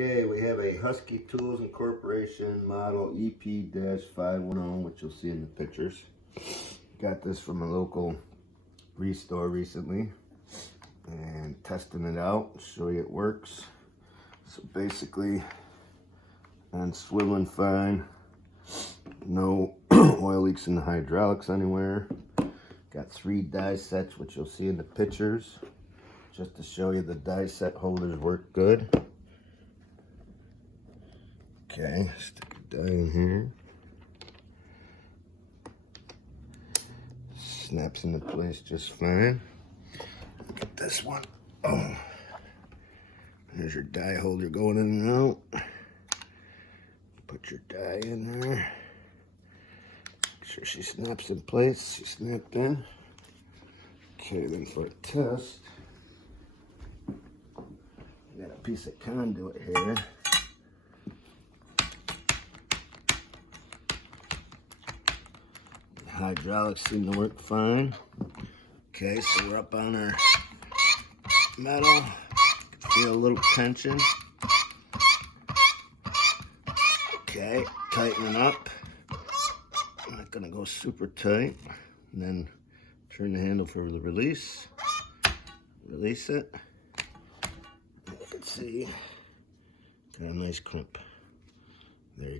Okay, we have a Huskie Tools Incorporation model EP-510, which you'll see in the pictures. Got this from a local restore recently and testing it out, show you it works. So basically, on swiveling fine, no oil leaks in the hydraulics anywhere. Got 3 die sets, which you'll see in the pictures, just to show you the die set holders work good. Okay, stick a die in here. Snaps into place just fine. Look at this one. Oh, there's your die holder going in and out. Put your die in there. Make sure she snaps in place. She snapped in. Okay, then for a test, I got a piece of conduit here. Hydraulics seem to work fine. Okay, so we're up on our metal. Feel a little tension. Okay, tightening up. I'm not gonna go super tight. And then turn the handle for the release. Release it. You can see, got a nice crimp. There you go.